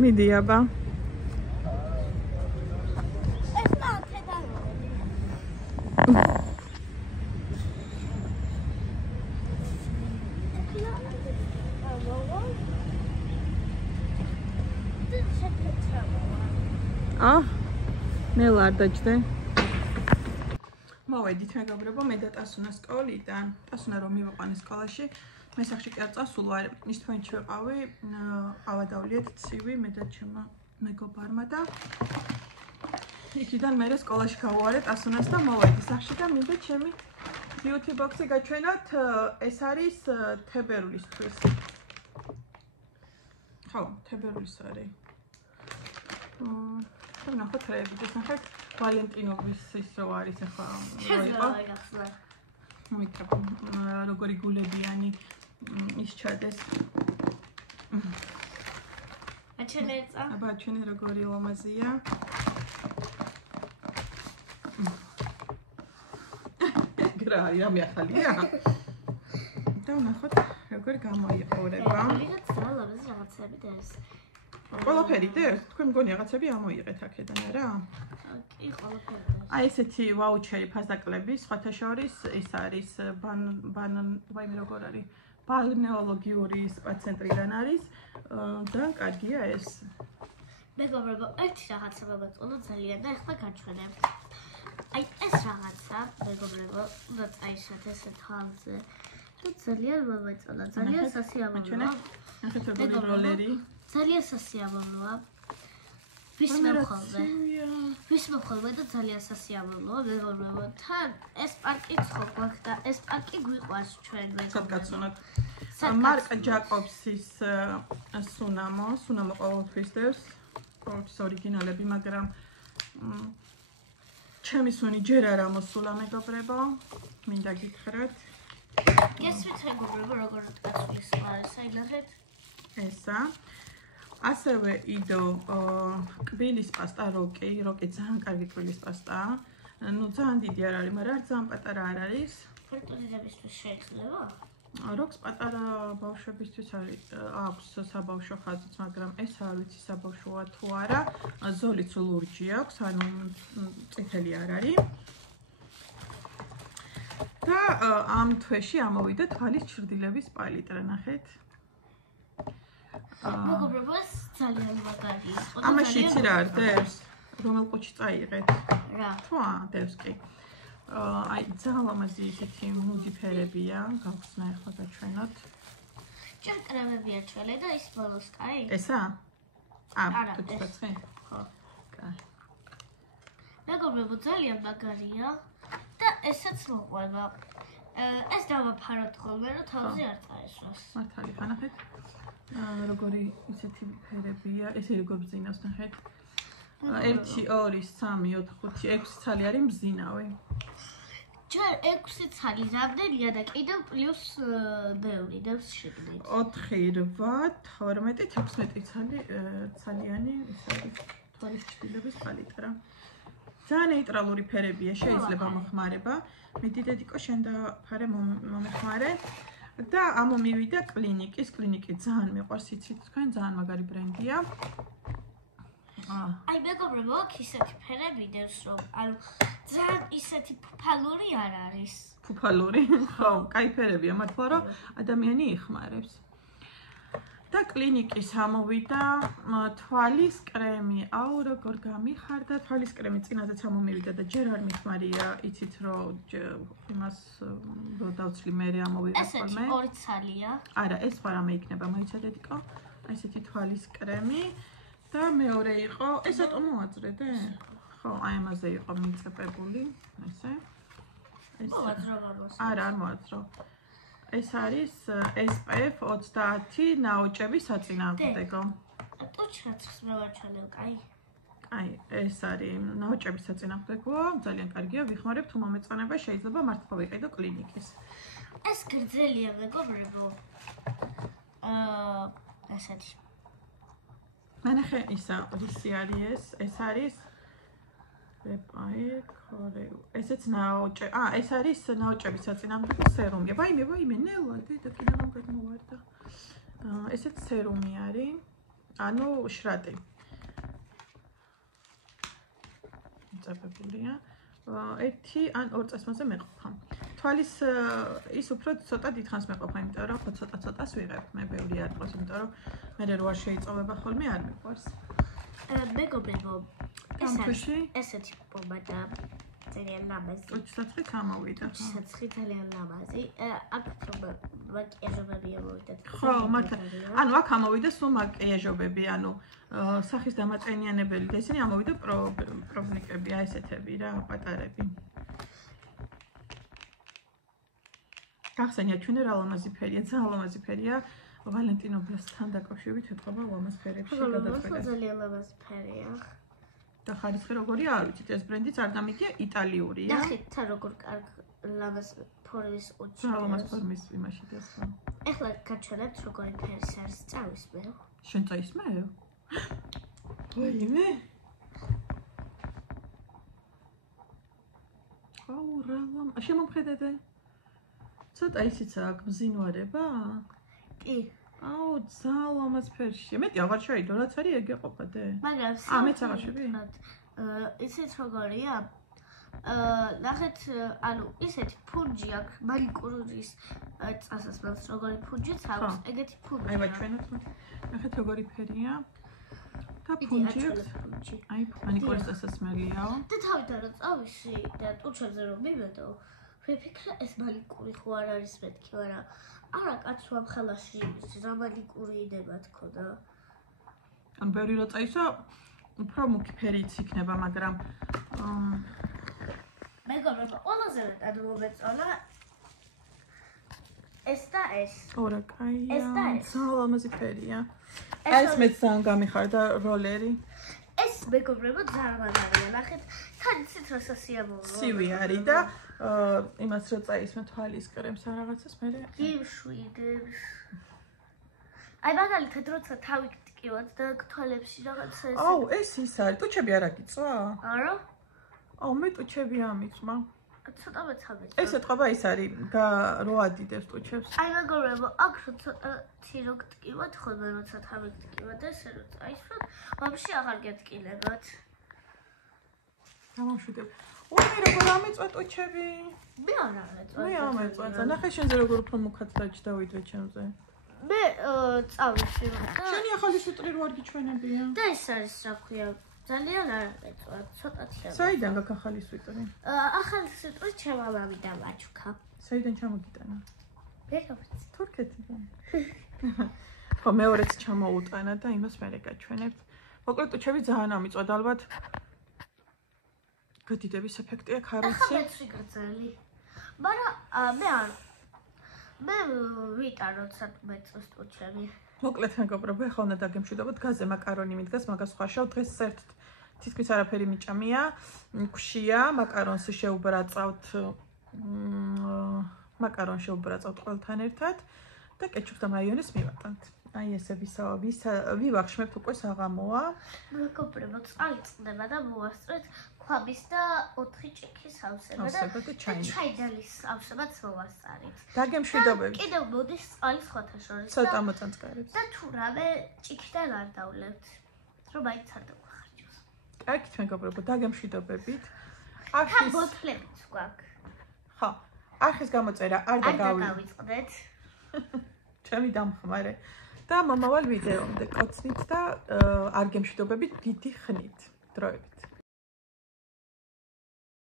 მიდი აბა. ეს მათედან. მე ვარ დაჭდე. მოვედით მეგობრებო, მე და ტასუნა სკოლიდან. ტასუნა რომ მივიყვანე სკოლაში, მე სახში კი არ წასულ ვარ. ის თვენში ვიყავი, ავადავლიეთ ცივი მე და ჩემო მეგობარმა და იქიდან მე სკოლაში გავუვარეთ ტასუნას და მოვედი სახში და მინდა ჩემი beauty box-ი გაჩვენოთ. ეს არის თებერვლისთვის. ხო, თებერვლის არის. ნახოთ რეები, ნახეთ ვალენტინობის ის რო არის ახლა მოიწევ როგორი გულებიანი ის ჩადეს აჩენეცა აბა ჩვენი როგორი ლამაზია გრაია მიახალია და ნახოთ როგორ გამოიყურება რაღაცები და ეს ყველაფერი დევს? თქვენ მგონი რაღაცები ამოიღეთ აქედან, არა? კი, ყველაფერი. აი ესეთი ვაუჩერი ფასდაკლების, სხვათა შორის ის არის ვაიმე როგორ არის? ბალნეოლოგიური სპა ცენტრიდან არის და კარგია ეს. მეგობრებო, ერთი რაღაცა მომეწონა ძალიან და ეხლა გაჩვენებ. აი ეს რაღაცა, მეგობრებო, უნდა წაისვათ ესე თავზე. და ძალიან მომეწონა, ძალიან სასიამოვნოა. ნახეთ როგორი როლერი. ძალიან სასიამოვნოა. ვის მომხოლმე და ძალიან სასიამოვნოა მეგობრებო. თან ეს პარკი ხო გვაქვს და ეს პარკი გვიყვარს ჩვენ მეგობრებო. მარკ ჯაკობსის სუნამო ყოველთვის დევს. ყოველთვის ორიგინალები, მაგრამ ჩემი სუნი ჯერ არ ამოსულა მეგობრებო. მინდა გითხრათ. გესმით მეგობრებო, როგორ გასulis არის, აი ნახეთ. ესა ასევე იდო კბილის პასტა როკი ძალიან კარგი კბილის პასტაა. ნუ ძალიან დიდი არ არის, მაგრამ ძალიან პატარა არ არის. ფერტოზიდებისთვის შეიძლება? როკს პატარა ბავშვებისთვის აქვს საბავშვო ხაზიც, მაგრამ ეს არ ვიცი საბავშვოა თუ არა. ზოლიც ლურჯი აქვს, ანუ წითელი არ არის. და ამ თვეში ამოვიდა თვალის ჩრდილების პალიტრა, ნახეთ. მეგობრებო, ეს ძალიან მაგარი იყო. ამაში იცი რა არ დევს? რომელ ყუთში წაიღეთ? რა? თვა დევს კი. აი ძალიან ლამაზი ისეთი მუდი ფერებია, გავხსნა ახლა გაჩვენოთ. ჯერ კრემებია ჩვენე და ის ბოლოს, კაი? ესა? არა, ეს. ხო. კაი. მეგობრებო, ძალიან მაგარია და ესაც მოყვება. ეს დავაფაროთ ხოლმე, რომ თავზე არ წაესვას. მართალი ხა ნახეთ. როგორი ისეთი ფერებია, ესე როგორ ბზინავს ნახეთ. 1 2 3 4 5 6 ცალი არის მზინავი. ჯერ 6 ცალი რამდენია და კიდევ პლუს ბევრი დევს შეგდით. 4 8 12 16 ცალიანი ის არის თვალის ჩრდილების პალიტრა. ძალიან ნეიტრალური ფერებია, შეიძლება მოხმარება. მიდიდედიკო შენ და ფარე მომეხმარე. და ამ მივიდა კლინიკი ძალიან მიყვარს იცით თქვენ ძალიან მაგარი ბრენდია. აი მეგობრებო, აქ ისეთი ფერები დევს რომ ანუ ძალიან ისეთი ფუფალური არ არის. ფუფალური? ხო, კაი ფერებია, მართლა რომ ადამიანი იხმარებს. და კლინიკის ამოვიდა თვალის კრემი. აუ როგორ გამიხარდა თვალის კრემი, წინაზეც ამომივიდა და ჯერ არ მიხმარია, იცით რომ იმას რო დავცლი მე ამოვიღებ ხოლმე. ესეთი 2 ცალია. არა, ეს სხვა რამე იქნება, მოიცადეთიკო. აი ესეთი თვალის კრემი და მეორე იყო, ეს ატო მოაძრედე? ხო, აი ამაზე იყო მიწეპებული, ესე. ეს არა, არ მოაძრო. ეს არის SPF 30 ნაოჭები საწინააღმდეგო. ატო ჩაცხს მოვაჩვენებ, კაი. აი, ეს არის ნაოჭები საწინააღმდეგო, ძალიან კარგია, ვიხმარებ თუ მომეწონება, შეიძლება მართლა ვიყიდო კლინიკის. ეს გრძელია მეგობრებო. ესეთი. მანახე ისა, რისი არის ეს არის ეპაი ქორეუ. ესეც ნაოჭე. ეს არის ნაოჭების საწინააღმდეგო სერუმი. ვაიმე, ნელა, და კიდევ რომ გადმოვარდა. ესეც სერუმი არის. ანუ შრატი. მიწებებულია. 1 ან 2 წესმაზე მეყოფა. თვალის ის უფრო ცოტა დიდხანს მეყოფა, იმიტომ რომ ხო ცოტა-ცოტას ვიღებ. მე ბევრი არ ყავს, იმიტომ რომ მე რო არ შეიწოვება ხოლმე არ მიყვარს. მეგობრებო, გამფუში? ესეთი პომადა ძალიან ლამაზი. ჭუჭსაცხვით ამოვიდა. ჭუჭსაცხვი ძალიან ლამაზი. აქ მაკიაჟობები ამოვიდა. ხო, ანუ აქ ამოვიდა სულ მაკიაჟობები, ანუ სახის დამატენიანებელი და ისინი ამოვიდა პრობლიკები, აი ესეთები რა, პატარები. გახსენია ჩვენ რა ლამაზი ფერია, ძალიან ლამაზი ფერია. ვალენტინობასთან დაკავშირებით ეთყობა ლამაზ ფერებში გადაწყვეტა. ძალიან ლამაზი ფერია. და ხარისხი როგორია, არ ვიცით, ეს ბრენდიც არ დამიგია, იტალიურია. ნახეთ, თან როგორ კარგ ლამაზ ფორმის უჩი. ძალიან ლამაზ ფორმის იმაში დას ხო. ეხლა გაჩვენებთ როგორი ფერის არის წავისმე. შენ წაისმე? ვაიმე. აუ რა ლამ, შემომხედე. ცოტა ისიც აქვს მზინვარება? კი. აუ ძალიან ლამაზ ფერში. მეტი აღარ შეიძლება, რაც არის ეგ ეყოფადე. მაგრამ მეც აღარ შვები? ისიც როგორია? ნახეთ, ანუ ისეთი ფუნჯი აქვს, მანიკურის წასასვლელს როგორი ფუნჯიც აქვს, ეგეთი ფუნჯი. აი ვაჩვენოთ. ნახეთ როგორი ფერია. და ფუნჯი აქვს. აი მანიკურის წასასმელიაო. და თავიდან რომ წავისი და ტუჩებზე რომ მივედო, ვიფიქრე ეს მანიკური ხო არ არის მეთქი, მაგრამ არა კაცო ამ ხალაში რა მანიკური იდება თქოდა. ან ბევრი რო წაისო, უფრო მუქი ფერიც იქნება, მაგრამ მეგობრებო, ყველაზე მეტად მომეწონა ეს და ეს. ორა კაია. ეს და ეს. ძალიან ლამაზი ფერია. ეს მეც ძალიან გამიხარდა როლერი. ეს მეგობრებო ძალიან მაგარია. ნახეთ, თან იცით რა სასიამოვნოა. ცივი არის და იმას რო წაისმე თვალის კრემს ან რაღაცას მე გიშვიდებს. აი მაგალითად როცა თავი გტკივათ და თვალებში რაღაცა ეს. აუ ეს ის არის, ტუჩები არ აგიწვა? არა? აუ მე ტუჩები ამიწვა. ცოტა მეცადეთ. ეს ეთყობა ის არის, რო ადიდებს ტუჩებს. აი მეგობრებო, აქ რო ცოტა თირო გტკივათ ხოლმე როცა თავი გტკივათ ესე რო წაისვათ, ვაფშე აღარ გეტკილებათ. გამომშვიდებ. ой, როგორ ამეწვა ტუჩები? მე არ ამეწვა. მე ამეწვა. ნახე შენზე როგორ უფრო მუქად დაჭდავიდვე ჩემზე. მე წავიში და შენი ახალი სუტრი რო არ გიჩვენებია? და ეს არის რა ქვია, ძალიან არ ამეწვა, ცოტათი ამეწვა. საიდან გაქვს ახალი სუტრი? ახალი სუტრი ჩემმა მამიდამ აჩუქა. საიდან ჩამოგიტანა? ვეღარც. თურქეთიდან. ხო, მეორეც ჩამოუტანა და იმას მერე გაჩვენებთ. მოკლედ ტუჩები ძალიან ამიწვა და ალბათ გადიდების ეფექტი აქვს, არ ვიცი. ახლა მეცრი გრძელი. მაგრამ მე ვიტარო მეწოს ტუჩები. მოკლედ მეგობრებო, ახლა უნდა დაგემშვიდობოთ, გაზზე მაკარონი მიდგას, მაგას ხაშავ დღეს საერთოდ თითქმის არაფერი მიჭამია, ქვშია, მაკარონს შეუბრაწავთ მაკარონს შეუბრაწავთ ყველთან ერთად და კეჩუპს და მაიონეზს მივატანთ. აი ესე ვივახშმებთ უკვე საღამოა. მეგობრებო, წყალი წდება და მოვასწრეთ ქვაბის და 4 ჭიქის ავსება და ჩაიდალის ავსებაც მოვასწარით. დაგემშვიდობებით. კიდევ მოდის წყალი სხვათა შორის. ცოტა მოწანწკარებს. და თუ რამე ჭიქიდან არ დავლებთ, რომ მაინც არ დავახარჯოს. კარგით მეგობრებო, დაგემშვიდობებით. ახლა ბოთლებიც გვაქვს. ხო, არხის გამოწერა არ დავიწყდეთ. ჩემი დამხმარე. და მომავალ ვიდეომდე კოცნით და არ გემშვიდობებით დიდი ხნით. დროებით.